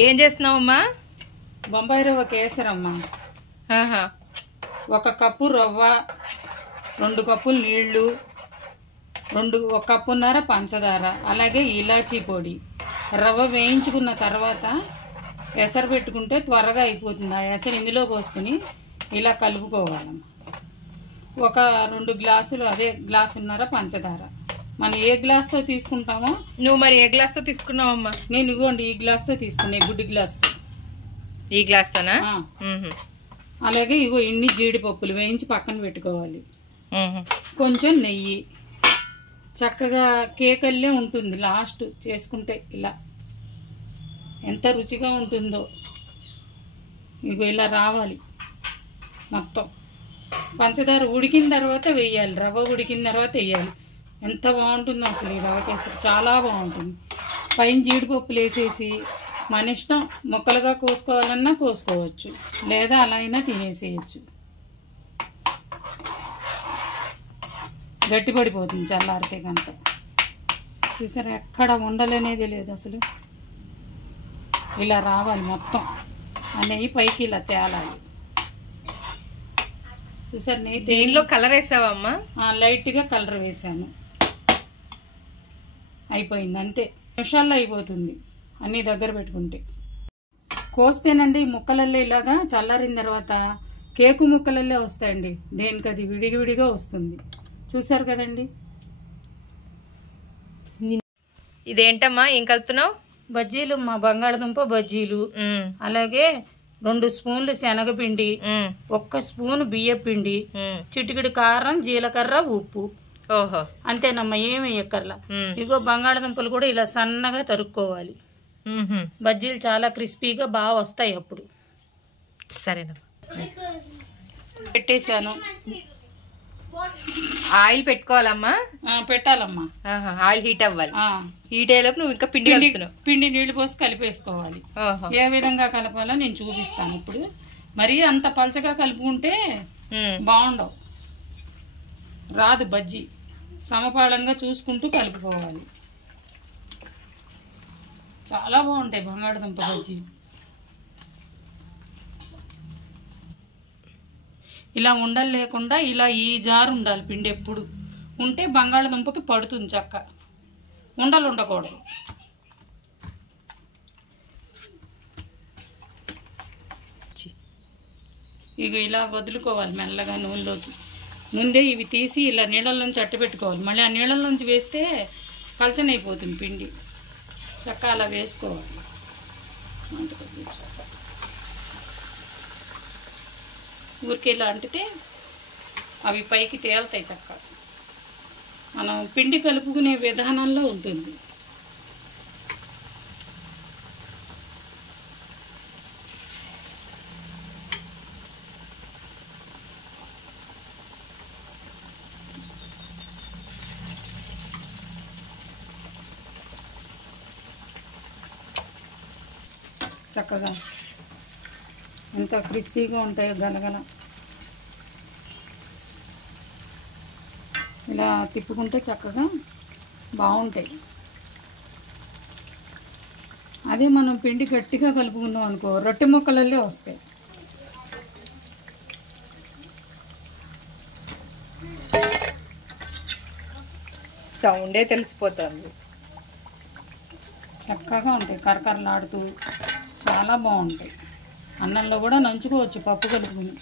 ఏం చేస్తున్నావమ్మా? బొంబాయి రవ్వ కేసరమ్మా. 1 కప్పు రవ్వ, 2 కప్పులు నీళ్లు, 1 కప్పున్నర పంచదార, అలాగే ఇలాచీ పొడి. రవ్వ వేయించుకున్న తర్వాత ఎసరు పెట్టుకుంటే త్వరగా అయిపోతుంది. ఆ ఎసరు ఇందులో పోసుకుని ఇలా కలుపుకోవాలమ్మా. 2 గ్లాసులు, అదే గ్లాసున్నర పంచదార. మనం ఏ గ్లాస్తో తీసుకుంటామో. నువ్వు మరి ఏ గ్లాస్తో తీసుకున్నావమ్మా? నేను ఇవ్వండి ఈ గ్లాస్తో తీసుకున్నా, గుడ్డి గ్లాస్తో. ఈ గ్లాస్తోనా? అలాగే ఇగో ఇన్ని జీడిపప్పులు వేయించి పక్కన పెట్టుకోవాలి. కొంచెం నెయ్యి. చక్కగా కేకల్లే ఉంటుంది లాస్ట్ చేసుకుంటే. ఇలా ఎంత రుచిగా ఉంటుందో. ఇగో ఇలా రావాలి మొత్తం. పంచదార ఉడికిన తర్వాత వేయాలి, రవ్వ ఉడికిన తర్వాత వేయాలి. ఎంత బాగుంటుందో అసలు ఈ రవ్వ కేసరి, చాలా బాగుంటుంది. పైన జీడిపప్పులు వేసేసి మన ఇష్టం, ముక్కలుగా కోసుకోవాలన్నా కోసుకోవచ్చు, లేదా అలా అయినా తినేసేయచ్చు. గట్టిపడిపోతుంది చల్లారితే కనుక. చూసారా, ఎక్కడ ఉండలనేది లేదు అసలు. ఇలా రావాలి మొత్తం. ఆ నెయ్యి పైకి ఇలా తేలాలి. చూసారు, నెయ్యి దీనిలో కలర్ వేసావమ్మా? లైట్గా కలర్ వేసాను. అయిపోయింది, అంతే. నిమిషాల్లో అయిపోతుంది అన్నీ దగ్గర పెట్టుకుంటే. కోస్తేనండి ముక్కలల్లో ఇలాగా చల్లారిన తర్వాత కేకు ముక్కలల్లే వస్తాయండి. దేనికి అది విడివిడిగా వస్తుంది. చూసారు కదండి. ఇదేంటమ్మా ఏం కలుపుతున్నావు? బజ్జీలు, మా బంగాళదుంప బజ్జీలు. అలాగే 2 స్పూన్లు శనగపిండి, 1 స్పూన్ బియ్యపిండి, చిటికెడు కారం, జీలకర్ర, ఉప్పు. ఓహో, అంతేనమ్మా, ఏమి ఎక్కర్లా. ఇగో బంగాళదుంపలు కూడా ఇలా సన్నగా తరుక్కోవాలి. బజ్జీలు చాలా క్రిస్పీగా బాగా వస్తాయి అప్పుడు. సరేనమ్మా, పెట్టేశాను. ఆయిల్ పెట్టుకోవాలమ్మా? పెట్టాలమ్మా. ఆయిల్ హీట్ అవ్వాలి. హీట్ అయ్యేలోపు నువ్వు ఇంకా పిండి నీళ్లు పోసి కలిపేసుకోవాలి. ఏ విధంగా కలపాలో నేను చూపిస్తాను ఇప్పుడు. మరీ అంత పలచగా కలుపుకుంటే బాగుండవు, రాదు బజ్జీ. సమపాళంగా చూసుకుంటూ కలుపుకోవాలి. చాలా బాగుంటాయి బంగాళదుంప బజ్జీ. ఇలా ఉండలు లేకుండా ఇలా ఈ జారు ఉండాలి పిండి. ఎప్పుడు ఉంటే బంగాళదుంపకి పడుతుంది చక్క. ఉండలు ఉండకూడదు. ఇక ఇలా వదులుకోవాలి మెల్లగా నూనెలోకి. ముందే ఇవి తీసి ఇలా నీళ్ళల్లోంచి అట్టు పెట్టుకోవాలి. మళ్ళీ ఆ నీళ్ళల్లోంచి వేస్తే పలచనైపోతుంది పిండి. చక్క అలా వేసుకోవాలి. ఊరికే ఇలా అంటితే అవి పైకి తేలుతాయి చక్క. మనం పిండి కలుపుకునే విధానంలో ఉంటుంది. చక్కగా ఎంత క్రిస్పీగా ఉంటాయో గలగల. ఇలా తిప్పుకుంటే చక్కగా బాగుంటాయి. అదే మనం పిండి గట్టిగా కలుపుకున్నాం అనుకో, రొట్టె ముక్కలల్లే వస్తాయి. సౌండే తెలిసిపోతుంది. చక్కగా ఉంటాయి, కరకరలాడుతూ చాలా బాగుంటాయి. అన్నంలో కూడా నంచుకోవచ్చు పప్పు కలుపుకుని.